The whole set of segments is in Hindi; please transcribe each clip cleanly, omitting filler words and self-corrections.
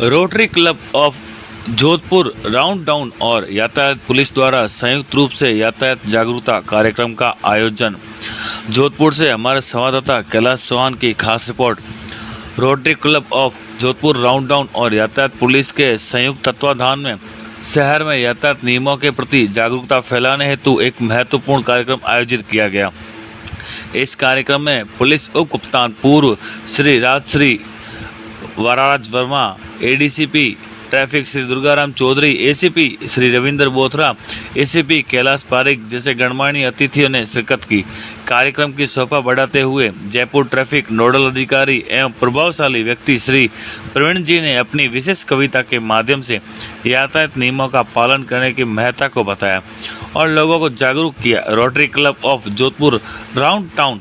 Rotary Club of Jodhpur round down और यातायात पुलिस द्वारा संयुक्त रूप से यातायात जागरूकता कार्यक्रम का आयोजन। जोधपुर से हमारे संवाददाता कैलाश चौहान की खास report. Rotary Club of Jodhpur round down और यातायात पुलिस के संयुक्त तत्वाधान में शहर में यातायात नियमों के प्रति जागरूकता फैलाने हेतु एक महत्वपूर्ण कार्यक्रम आयोजित किया गया। इस कार्यक्रम में पुलिस उप कप्तान पूर्व Shri Rajshri Vararaj Verma, ADCP traffic Shri Durgaram Chaudhary, ACP Shri Ravindra Bothra, ACP Kailash Pareek जैसे गणमान्य अतिथियों ने शिरकत की। कार्यक्रम की शोभा बढ़ाते हुए जयपुर ट्रैफिक नोडल अधिकारी एवं प्रभावशाली व्यक्ति श्री प्रवीण जी ने अपनी विशेष कविता के माध्यम से यातायात नियमों का पालन करने की महत्ता को बताया और लोगों को जागरूक किया। Rotary Club of Jodhpur round town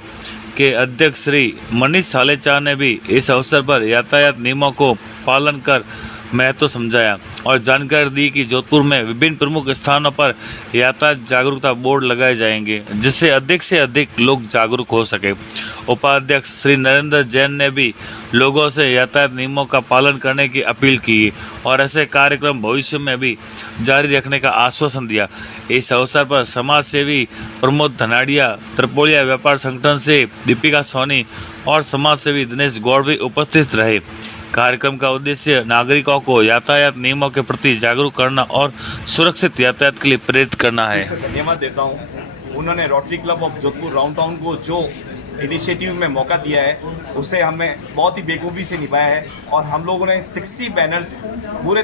के अध्यक्ष श्री मनीष सालेचा ने भी इस अवसर पर यातायात नियमों को पालन कर महत्व समझाया और जानकारी दी कि जोधपुर में विभिन्न प्रमुख स्थानों पर यातायात जागरूकता बोर्ड लगाए जाएंगे, जिससे अधिक से अधिक लोग जागरूक हो सके। उपाध्यक्ष श्री नरेंद्र जैन ने भी लोगों से यातायात नियमों का पालन करने की अपील की और ऐसे कार्यक्रम भविष्य में भी जारी रखने का आश्वासन दिया। इस अवसर पर समाज सेवी प्रमोद धनाड़िया, त्रिपोलिया व्यापार संगठन से दीपिका सोनी और समाज सेवी दिनेश गौड़ भी उपस्थित रहे। कार्यक्रम का उद्देश्य नागरिकों को यातायात नियमों के प्रति जागरूक करना और सुरक्षित यातायात के लिए प्रेरित करना है। धन्यवाद देता हूँ। उन्होंने rotary Club of Jodhpur round town को जो इनिशिएटिव में मौका दिया है उसे हमें बहुत ही बेखूबी से निभाया है और हम लोगों ने 60 बैनर्स पूरे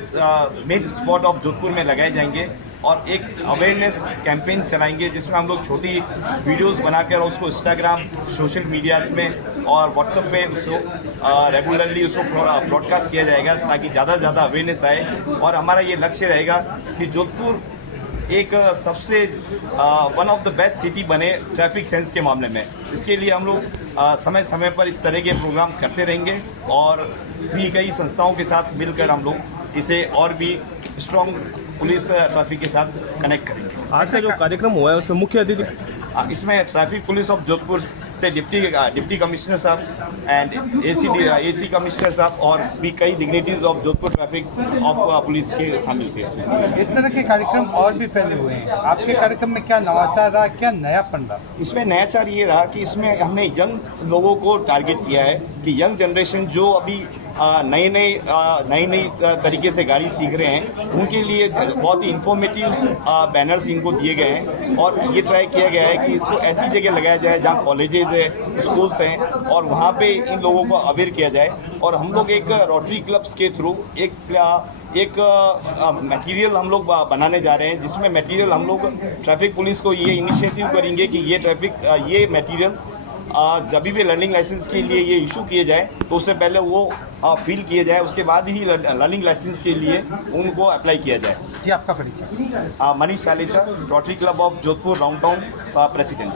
मेन स्पॉट ऑफ जोधपुर में लगाए जाएंगे और एक अवेयरनेस कैंपेन चलाएंगे जिसमें हम लोग छोटी वीडियोस बनाकर उसको इंस्टाग्राम, सोशल मीडिया में और व्हाट्सएप पे उसको रेगुलरली उसको ब्रॉडकास्ट किया जाएगा ताकि ज़्यादा से ज़्यादा अवेयरनेस आए। और हमारा ये लक्ष्य रहेगा कि जोधपुर एक सबसे one of the best city बने ट्रैफिक सेंस के मामले में। इसके लिए हम लोग समय समय पर इस तरह के प्रोग्राम करते रहेंगे और भी कई संस्थाओं के साथ मिलकर हम लोग इसे और भी स्ट्रॉन्ग पुलिस ट्रैफिक के साथ कनेक्ट करेंगे। आज का जो कार्यक्रम हुआ है उसमें मुख्य अतिथि इसमें ट्रैफिक पुलिस ऑफ जोधपुर से डिप्टी कमिश्नर साहब एंड एसी कमिश्नर साहब और भी कई dignities of Jodhpur traffic of police के शामिल थे। इसमें इस तरह के कार्यक्रम और भी पहले हुए हैं। आपके कार्यक्रम में क्या नवाचार रहा, क्या नयापन रहा? इसमें नयाचार ये रहा कि इसमें हमने यंग लोगों को टारगेट किया है कि यंग जनरेशन जो अभी नई तरीके से गाड़ी सीख रहे हैं उनके लिए बहुत ही इंफॉर्मेटिव बैनर्स इनको दिए गए हैं और ये ट्राई किया गया है कि इसको ऐसी जगह लगाया जाए जहाँ कॉलेजेस है, स्कूल्स हैं और वहाँ पे इन लोगों को अवेयर किया जाए। और हम लोग एक रोटरी क्लब्स के थ्रू एक मटेरियल हम लोग बनाने जा रहे हैं जिसमें मटेरियल हम लोग ट्रैफिक पुलिस को ये इनिशिएटिव करेंगे कि ये मटेरियल्स जब भी लर्निंग लाइसेंस के लिए ये इशू किए जाए तो उससे पहले वो फिल किए जाए, उसके बाद ही लर्निंग लाइसेंस के लिए उनको अप्लाई किया जाए। जी, आपका परिचय? Manish Salecha, Rotary Club of Jodhpur round town president.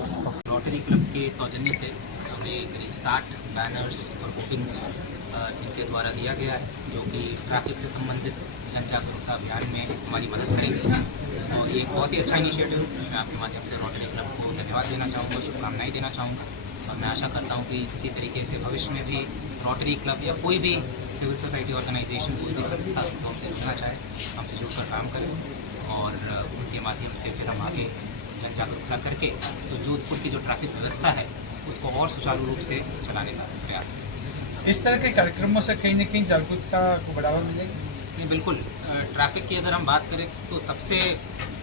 Rotary Club के सौजन्य से हमें करीब 60 बैनर्स और होर्डिंग्स इनके द्वारा दिया गया है जो कि ट्रैफिक से संबंधित जन जागरूकता अभियान में हमारी मदद करेंगे और ये एक बहुत ही अच्छा इनिशिएटिव है। मैं आपके माध्यम से रोटरी क्लब को धन्यवाद देना चाहूँगा, शुभकामनाएं देना चाहूँगा और मैं आशा करता हूँ कि इसी तरीके से भविष्य में भी रोटरी क्लब या कोई भी सिविल सोसाइटी ऑर्गेनाइजेशन, कोई भी संस्था हमसे जुड़ना चाहे, हमसे जुड़कर काम करें और उनके माध्यम से फिर हम आगे जन जागरूकता करके तो जोधपुर की जो ट्रैफिक व्यवस्था है उसको और सुचारू रूप से चलाने का प्रयास करें। इस तरह के कार्यक्रमों से कहीं न कहीं जागरूकता को बढ़ावा मिलेगा? नहीं, बिल्कुल। ट्रैफिक की अगर हम बात करें तो सबसे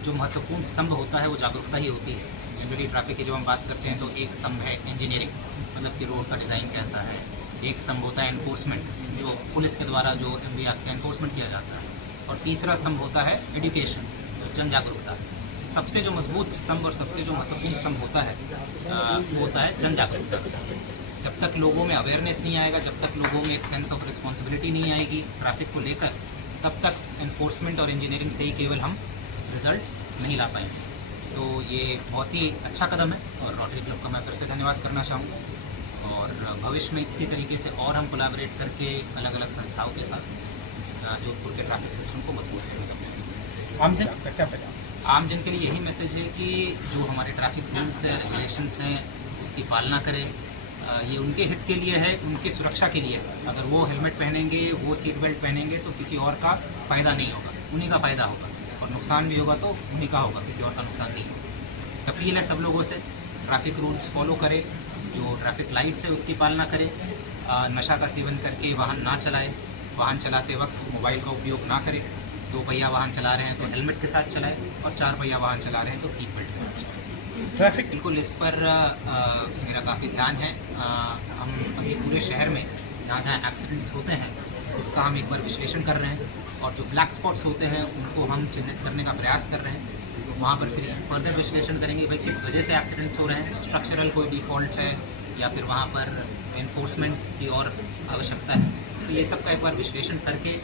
जो महत्वपूर्ण स्तंभ होता है वो जागरूकता ही होती है। जनरली ट्रैफिक की जब हम बात करते हैं तो एक स्तंभ है इंजीनियरिंग, मतलब कि रोड का डिज़ाइन कैसा है। एक स्तंभ होता है एनफोर्समेंट, जो पुलिस के द्वारा जो MV एक्ट का एनफोर्समेंट किया जाता है। और तीसरा स्तंभ होता है एजुकेशन, जन जागरूकता। सबसे जो मजबूत स्तंभ और सबसे जो महत्वपूर्ण स्तंभ होता है वो होता है जन जागरूकता। जब तक लोगों में अवेयरनेस नहीं आएगा, जब तक लोगों में एक सेंस ऑफ रिस्पॉन्सिबिलिटी नहीं आएगी ट्रैफिक को लेकर, तब तक एनफोर्समेंट और इंजीनियरिंग से ही केवल हम रिजल्ट नहीं ला पाएंगे। तो ये बहुत ही अच्छा कदम है और रोटरी क्लब का मैं फिर से धन्यवाद करना चाहूँगा और भविष्य में इसी तरीके से और हम कोलैबोरेट करके अलग अलग संस्थाओं के साथ जोधपुर के ट्रैफिक सिस्टम को मजबूत करने का प्रयास करेंगे। आम जन का क्या पैगाम? आम जन के लिए यही मैसेज है कि जो हमारे ट्रैफिक रूल्स हैं, रेगुलेशंस हैं, उसकी पालना करें। ये उनके हित के लिए है, उनकी सुरक्षा के लिए है। अगर वो हेलमेट पहनेंगे, वो सीट बेल्ट पहनेंगे तो किसी और का फ़ायदा नहीं होगा, उन्हीं का फ़ायदा होगा, और नुकसान भी होगा तो उन्हीं का होगा, किसी और का नुकसान नहीं होगा। अपील है सब लोगों से, ट्रैफिक रूल्स फॉलो करें, जो ट्रैफिक लाइट्स है उसकी पालना करें, नशा का सेवन करके वाहन ना चलाएं, वाहन चलाते वक्त मोबाइल का उपयोग ना करें, 2 पहिया वाहन चला रहे हैं तो हेलमेट के साथ चलाएं, और 4 पहिया वाहन चला रहे हैं तो सीट बेल्ट के साथ चलाएं। ट्रैफिक बिल्कुल इस पर मेरा काफ़ी ध्यान है। हम अभी पूरे शहर में जहाँ जहाँ एक्सीडेंट्स होते हैं उसका हम एक बार विश्लेषण कर रहे हैं, और जो ब्लैक स्पॉट्स होते हैं उनको हम चिन्हित करने का प्रयास कर रहे हैं। वहाँ पर फिर फर्दर विश्लेषण करेंगे भाई किस वजह से एक्सीडेंट्स हो रहे हैं, स्ट्रक्चरल कोई डिफ़ॉल्ट है या फिर वहाँ पर एनफोर्समेंट की और आवश्यकता है। तो ये सब का एक बार विश्लेषण करके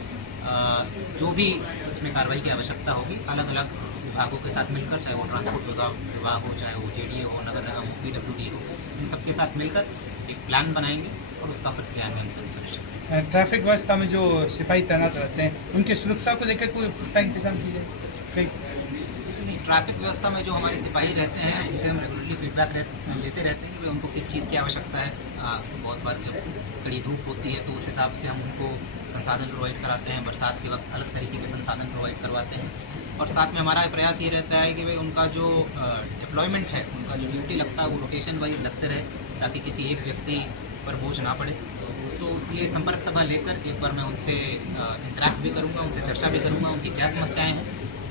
जो भी उसमें कार्रवाई की आवश्यकता होगी अलग अलग विभागों के साथ मिलकर, चाहे वो ट्रांसपोर्ट विभाग हो, चाहे वो JDA हो, नगर निगम हो, PWD हो, इन सब के साथ मिलकर एक प्लान बनाएंगे और उसका फिर क्रियान्वयन सुनिश्चित करेंगे। ट्रैफिक व्यवस्था में जो सिपाही तैनात रहते हैं उनकी सुरक्षा को लेकर कोई पुख्ता इंतजाम किए जाए? नहीं, ट्रैफिक व्यवस्था में जो हमारे सिपाही रहते हैं उनसे हम रेगुलरली फीडबैक लेते रहते हैं कि भाई उनको किस चीज़ की आवश्यकता है। बहुत बार जब कड़ी धूप होती है तो उस हिसाब से हम उनको संसाधन प्रोवाइड कराते हैं, बरसात के वक्त अलग तरीके के संसाधन प्रोवाइड करवाते हैं, और साथ में हमारा प्रयास ये रहता है कि भाई उनका जो डिप्लॉयमेंट है, उनका जो ड्यूटी लगता है वो रोटेशन वाइज लगते रहे, ताकि किसी एक व्यक्ति पर बोझ ना पड़े। तो ये संपर्क सभा लेकर एक बार मैं उनसे इंटरेक्ट भी करूँगा, उनसे चर्चा भी करूँगा, उनकी क्या समस्याएँ हैं,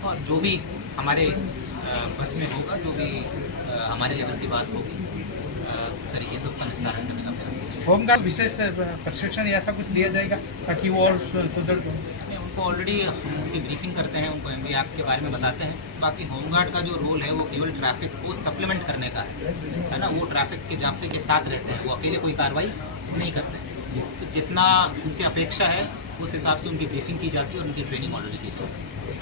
और जो भी हमारे बस में होगा, जो भी हमारे लेवल की बात होगी, उस तरीके से उसका निस्तारण करने का प्रयास करेंगे। होमगार्ड विशेष प्रशिक्षण या ऐसा कुछ दिया जाएगा ताकि वो और सुदृढ़ हो? उनको ऑलरेडी हम उनकी ब्रीफिंग करते हैं, उनको MV एक्ट के बारे में बताते हैं। बाकी होमगार्ड का जो रोल है वो केवल ट्रैफिक को सप्लीमेंट करने का है ना, वो ट्रैफिक के जाब्ते के साथ रहते हैं, वो अकेले कोई कार्रवाई नहीं करते हैं। तो जितना उनसे अपेक्षा है उस हिसाब से उनकी ब्रीफिंग की जाती है और उनकी ट्रेनिंग ऑलरेडी की जाती है।